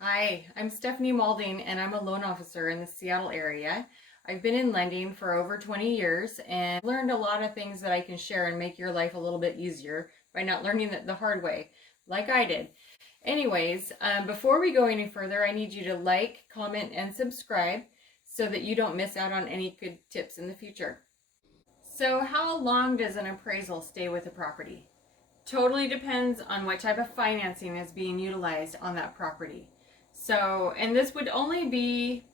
Hi, I'm Stephanie Maulding and I'm a loan officer in the Seattle area. I've been in lending for over 20 years and learned a lot of things that I can share and make your life a little bit easier by not learning it the hard way, like I did. Anyways, before we go any further, I need you to like, comment, and subscribe so that you don't miss out on any good tips in the future. So how long does an appraisal stay with a property? Totally depends on what type of financing is being utilized on that property. So, and this would only be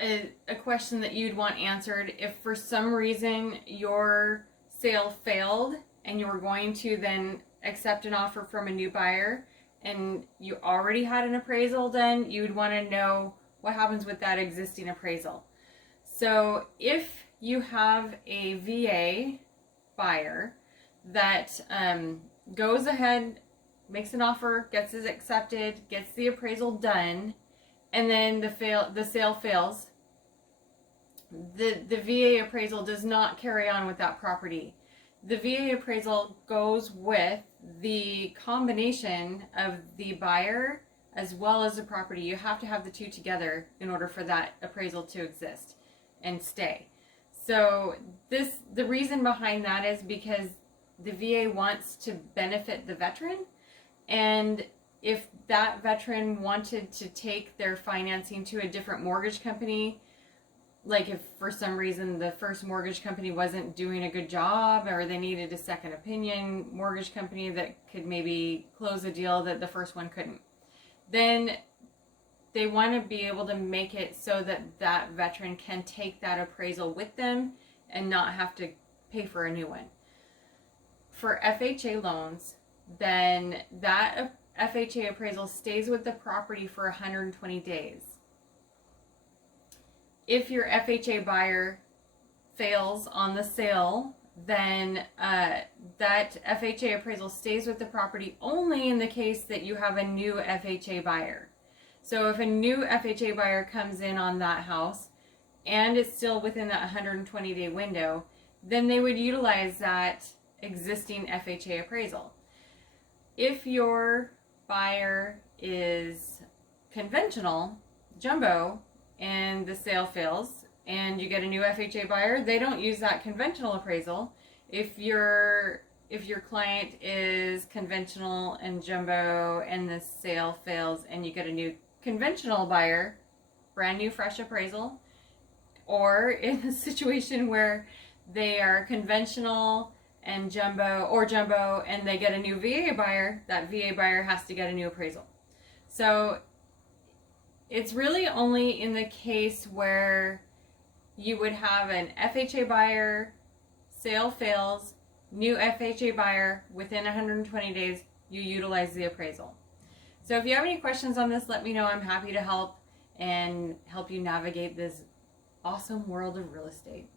a question that you'd want answered if for some reason your sale failed and you were going to then accept an offer from a new buyer and you already had an appraisal done, you'd want to know what happens with that existing appraisal. So if you have a VA buyer that goes ahead, makes an offer, gets it accepted, gets the appraisal done, and then the sale fails, the VA appraisal does not carry on with that property. The VA appraisal goes with the combination of the buyer as well as the property. You have to have the two together in order for that appraisal to exist and stay. So the reason behind that is because the VA wants to benefit the veteran, and if that veteran wanted to take their financing to a different mortgage company, like if for some reason the first mortgage company wasn't doing a good job or they needed a second opinion mortgage company that could maybe close a deal that the first one couldn't, then they want to be able to make it so that that veteran can take that appraisal with them and not have to pay for a new one. For FHA loans, then that FHA appraisal stays with the property for 120 days. If your FHA buyer fails on the sale, then that FHA appraisal stays with the property only in the case that you have a new FHA buyer. So if a new FHA buyer comes in on that house and it's still within that 120-day window, then they would utilize that existing FHA appraisal. If your buyer is conventional, jumbo, and the sale fails and you get a new FHA buyer, they don't use that conventional appraisal. If your client is conventional and jumbo and the sale fails and you get a new conventional buyer, brand new fresh appraisal, or in a situation where they are conventional and jumbo and they get a new VA buyer, that VA buyer has to get a new appraisal. So it's really only in the case where you would have an FHA buyer, sale fails, new FHA buyer, within 120 days, you utilize the appraisal. So if you have any questions on this, let me know. I'm happy to help and help you navigate this awesome world of real estate.